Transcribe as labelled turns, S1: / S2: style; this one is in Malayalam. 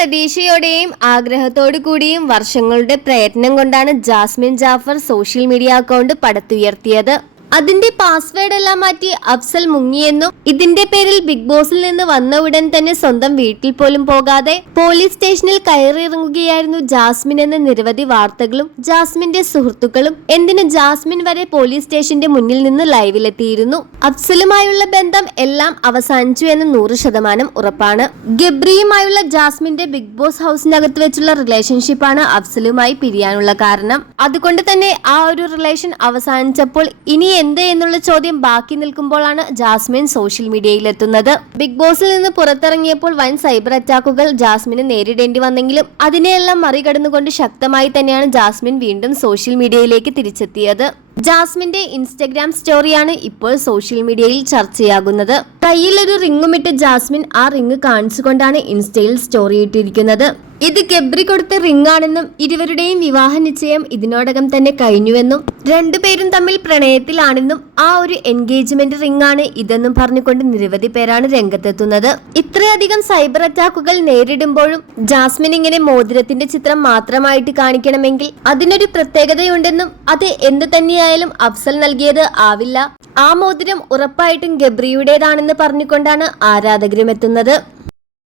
S1: പ്രതീക്ഷയോടെയും ആഗ്രഹത്തോടു കൂടിയും വർഷങ്ങളുടെ പ്രയത്നം കൊണ്ടാണ് Jasmin Jaffar social media account പടുത്തുയർത്തിയത്. അതിന്റെ പാസ്വേഡ് എല്ലാം മാറ്റി അഫ്സൽ മുങ്ങിയെന്നും ഇതിന്റെ പേരിൽ ബിഗ് ബോസിൽ നിന്ന് വന്ന ഉടൻ തന്നെ സ്വന്തം വീട്ടിൽ പോലും പോകാതെ പോലീസ് സ്റ്റേഷനിൽ കയറിയിറങ്ങുകയായിരുന്നു ജാസ്മിൻ എന്ന നിരവധി വാർത്തകളും ജാസ്മിന്റെ സുഹൃത്തുക്കളും. എന്തിന് ജാസ്മിൻ വരെ പോലീസ് സ്റ്റേഷന്റെ മുന്നിൽ നിന്ന് ലൈവിലെത്തിയിരുന്നു. അഫ്സലുമായുള്ള ബന്ധം എല്ലാം അവസാനിച്ചു എന്ന് നൂറ് ശതമാനം ഉറപ്പാണ്. ഗബ്രിയുമായുള്ള ജാസ്മിന്റെ ബിഗ് ബോസ് ഹൗസിനകത്ത് വെച്ചുള്ള റിലേഷൻഷിപ്പാണ് അഫ്സലുമായി പിരിയാനുള്ള കാരണം. അതുകൊണ്ട് തന്നെ ആ ഒരു റിലേഷൻ അവസാനിച്ചപ്പോൾ ഇനി എന്ത് എന്നുള്ള ചോദ്യം ബാക്കി നിൽക്കുമ്പോഴാണ് ജാസ്മിൻ സോഷ്യൽ മീഡിയയിൽ എത്തുന്നത്. ബിഗ് ബോസിൽ നിന്ന് പുറത്തിറങ്ങിയപ്പോൾ വൻ സൈബർ അറ്റാക്കുകൾ ജാസ്മിന് നേരിടേണ്ടി വന്നെങ്കിലും അതിനെയെല്ലാം മറികടന്നുകൊണ്ട് ശക്തമായി തന്നെയാണ് ജാസ്മിൻ വീണ്ടും സോഷ്യൽ മീഡിയയിലേക്ക് തിരിച്ചെത്തിയത്. ജാസ്മിന്റെ ഇൻസ്റ്റഗ്രാം സ്റ്റോറിയാണ് ഇപ്പോൾ സോഷ്യൽ മീഡിയയിൽ ചർച്ചയാകുന്നത്. കയ്യിൽ ഒരു റിങ്ങുമിട്ട് ജാസ്മിൻ ആ റിങ് കാണിച്ചുകൊണ്ടാണ് ഇൻസ്റ്റയിൽ സ്റ്റോറി ഇട്ടിരിക്കുന്നത്. ഇത് ഗബ്രി കൊടുത്ത റിംഗ് ആണെന്നും ഇരുവരുടെയും വിവാഹ നിശ്ചയം ഇതിനോടകം തന്നെ കഴിഞ്ഞുവെന്നും രണ്ടുപേരും തമ്മിൽ പ്രണയത്തിലാണെന്നും ആ ഒരു എൻഗേജ്മെന്റ് റിംഗ് ആണ് ഇതെന്നും പറഞ്ഞുകൊണ്ട് നിരവധി പേരാണ് രംഗത്തെത്തുന്നത്. ഇത്രയധികം സൈബർ അറ്റാക്കുകൾ നേരിടുമ്പോഴും ജാസ്മിൻ ഇങ്ങനെ മോതിരത്തിന്റെ ചിത്രം മാത്രമായിട്ട് കാണിക്കണമെങ്കിൽ അതിനൊരു പ്രത്യേകതയുണ്ടെന്നും അത് എന്തു തന്നെയായാലും അഫ്സൽ നൽകിയത് ആവില്ല. ആ മോതിരം ഉറപ്പായിട്ടും ഗബ്രിയുടേതാണെന്ന് പറഞ്ഞുകൊണ്ടാണ് ആരാധകരും എത്തുന്നത്